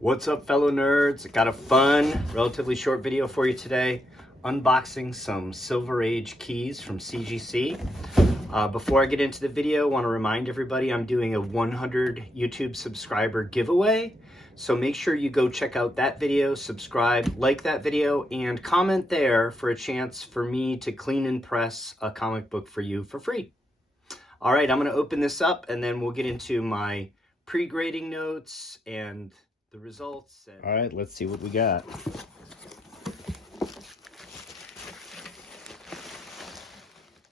What's up, fellow nerds? I got a fun, relatively short video for you today, unboxing some Silver Age keys from CGC. Before I get into the video, I want to remind everybody I'm doing a 100 YouTube subscriber giveaway. So make sure you go check out that video, subscribe, like that video, and comment there for a chance for me to clean and press a comic book for you for free. All right, I'm going to open this up and then we'll get into my pre-grading notes and the results. All right, let's see what we got.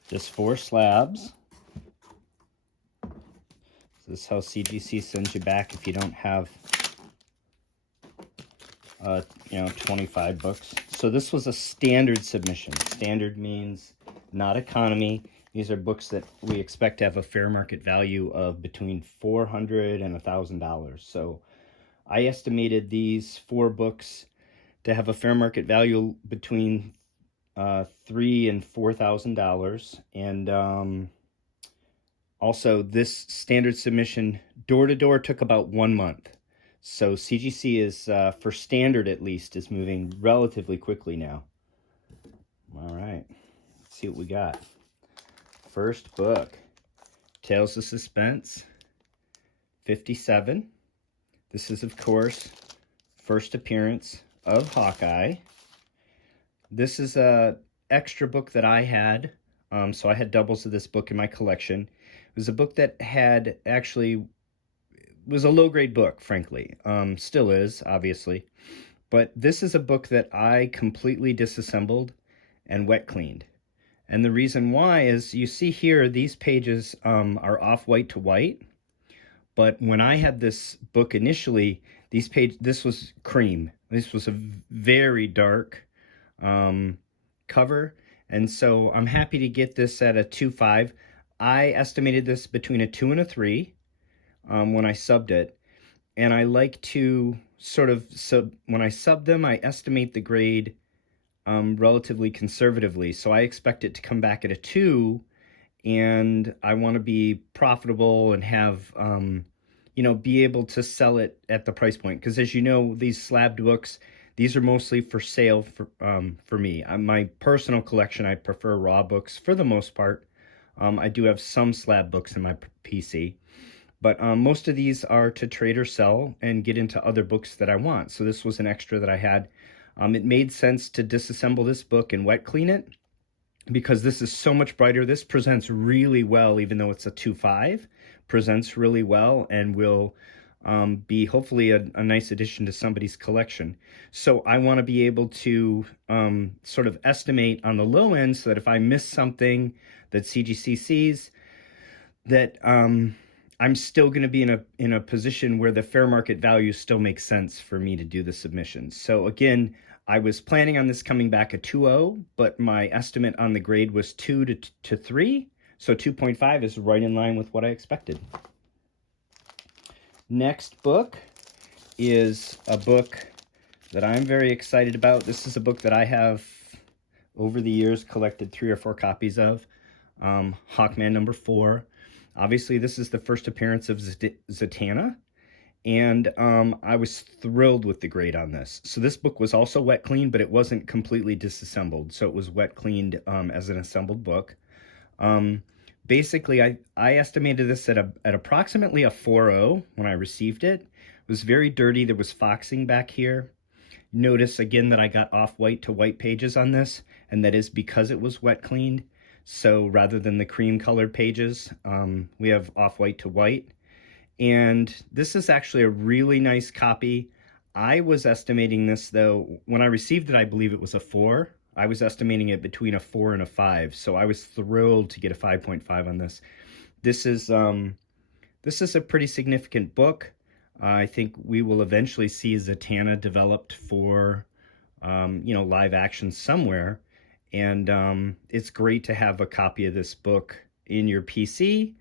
Just 4 slabs. This is how CGC sends you back if you don't have 25 books. So this was a standard submission. Standard means not economy. These are books that we expect to have a fair market value of between $400 and $1,000. So I estimated these 4 books to have a fair market value between $3,000 and $4,000. And also, this standard submission door-to-door took about 1 month. So CGC is, for standard at least, is moving relatively quickly now. All right, let's see what we got. First book, Tales of Suspense, 57. This is, of course, first appearance of Hawkeye. This is a extra book that I had, so I had doubles of this book in my collection. It was a book that had was a low-grade book, frankly. Still is, obviously. But this is a book that I completely disassembled and wet cleaned. And the reason why is, you see here, these pages are off-white to white. But when I had this book initially, this was cream. This was a very dark cover. And so I'm happy to get this at a 2.5. I estimated this between a 2 and a 3 when I subbed it. And I like to when I sub them, I estimate the grade relatively conservatively. So I expect it to come back at a 2. And I want to be profitable and have, be able to sell it at the price point. Because as you know, these slabbed books, these are mostly for sale for me. My personal collection, I prefer raw books for the most part. I do have some slab books in my PC. But most of these are to trade or sell and get into other books that I want. So this was an extra that I had. It made sense to disassemble this book and wet clean it, because this is so much brighter. This presents really well, even though it's a 2.5, presents really well and will be hopefully a nice addition to somebody's collection. So I want to be able to sort of estimate on the low end, so that if I miss something that CGC sees, that I'm still going to be in a position where the fair market value still makes sense for me to do the submissions. So again, I was planning on this coming back a 2.0, but my estimate on the grade was 2 to 3. So 2.5 is right in line with what I expected. Next book is a book that I'm very excited about. This is a book that I have, over the years, collected 3 or 4 copies of. Hawkman number 4. Obviously, this is the first appearance of Zatanna. And I was thrilled with the grade on this. So this book was also wet cleaned, but it wasn't completely disassembled. So it was wet cleaned as an assembled book. Basically, I estimated this at approximately a 4.0 when I received it. It was very dirty. There was foxing back here. Notice again that I got off-white to white pages on this, and that is because it was wet cleaned. So rather than the cream colored pages, we have off-white to white. And this is actually a really nice copy. I was estimating this, though, when I received it, I believe it was a 4. I was estimating it between a 4 and a 5. So I was thrilled to get a 5.5 on this. This is a pretty significant book. I think we will eventually see Zatanna developed for, live action somewhere. And it's great to have a copy of this book in your PC.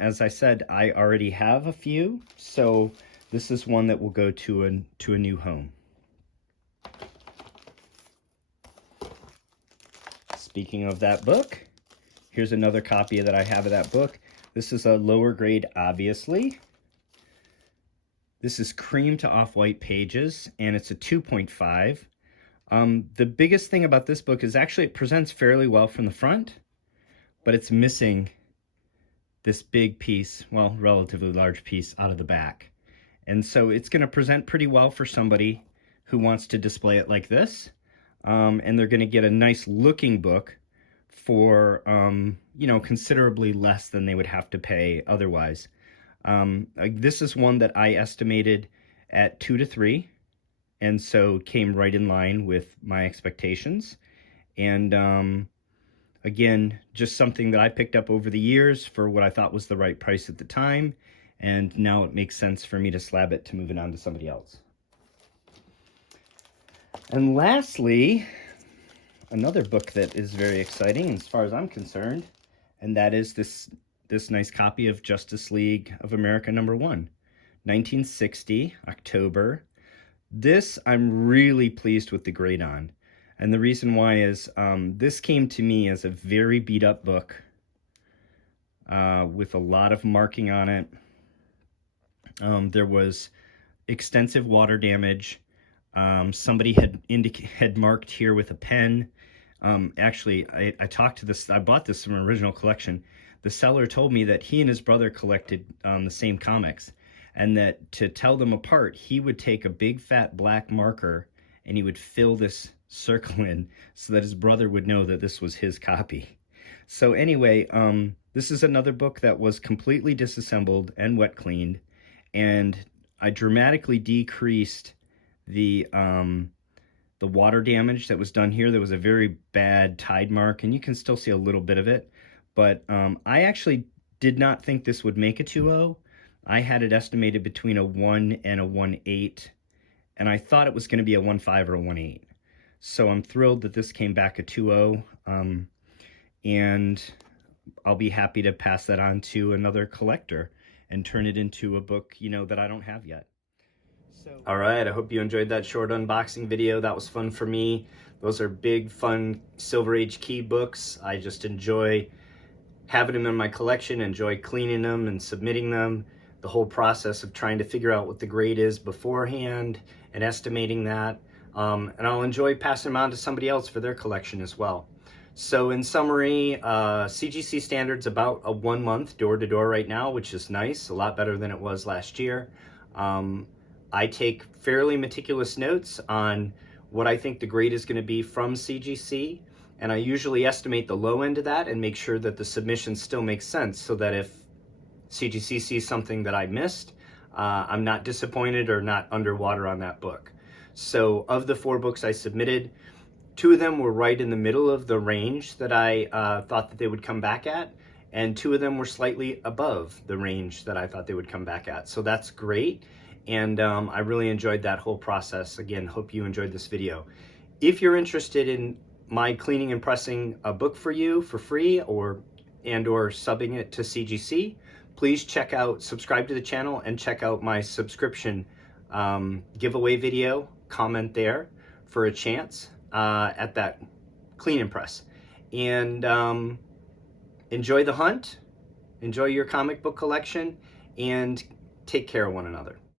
As I said, I already have a few, so this is one that will go to a new home. Speaking of that book, here's another copy that I have of that book. This is a lower grade, obviously. This is cream to off-white pages, and it's a 2.5. The biggest thing about this book is actually it presents fairly well from the front, but it's missing this big piece, well, relatively large piece out of the back. And so it's going to present pretty well for somebody who wants to display it like this. And they're going to get a nice looking book for, considerably less than they would have to pay otherwise. This is one that I estimated at 2 to 3, and so came right in line with my expectations. And again, just something that I picked up over the years for what I thought was the right price at the time, and now it makes sense for me to slab it to move it on to somebody else. And lastly, another book that is very exciting as far as I'm concerned, and that is this nice copy of Justice League of America #1, 1960, October. This I'm really pleased with the grade on. And the reason why is this came to me as a very beat up book with a lot of marking on it. There was extensive water damage. Somebody had marked here with a pen. Actually, I talked to this, I bought this from an original collection. The seller told me that he and his brother collected the same comics, and that to tell them apart, he would take a big fat black marker and he would fill this circle in so that his brother would know that this was his copy. So anyway, this is another book that was completely disassembled and wet cleaned, and I dramatically decreased the water damage that was done here. There was a very bad tide mark, and you can still see a little bit of it. But I actually did not think this would make a 2.0. I had it estimated between a 1 and a 1.8, and I thought it was going to be a 1.5 or a 1.8. So I'm thrilled that this came back a 2.0, and I'll be happy to pass that on to another collector and turn it into a book, that I don't have yet. All right, I hope you enjoyed that short unboxing video. That was fun for me. Those are big, fun Silver Age key books. I just enjoy having them in my collection, enjoy cleaning them and submitting them. The whole process of trying to figure out what the grade is beforehand and estimating that. And I'll enjoy passing them on to somebody else for their collection as well. So in summary, CGC Standard's about a 1 month door-to-door right now, which is nice, a lot better than it was last year. I take fairly meticulous notes on what I think the grade is going to be from CGC, and I usually estimate the low end of that and make sure that the submission still makes sense, so that if CGC sees something that I missed, I'm not disappointed or not underwater on that book. So of the 4 books I submitted, 2 of them were right in the middle of the range that I thought that they would come back at, and 2 of them were slightly above the range that I thought they would come back at. So that's great, and I really enjoyed that whole process. Again, hope you enjoyed this video. If you're interested in my cleaning and pressing a book for you for free, or subbing it to CGC, please subscribe to the channel and check out my subscription giveaway video. Comment there for a chance at that clean and press. And enjoy the hunt, enjoy your comic book collection, and take care of one another.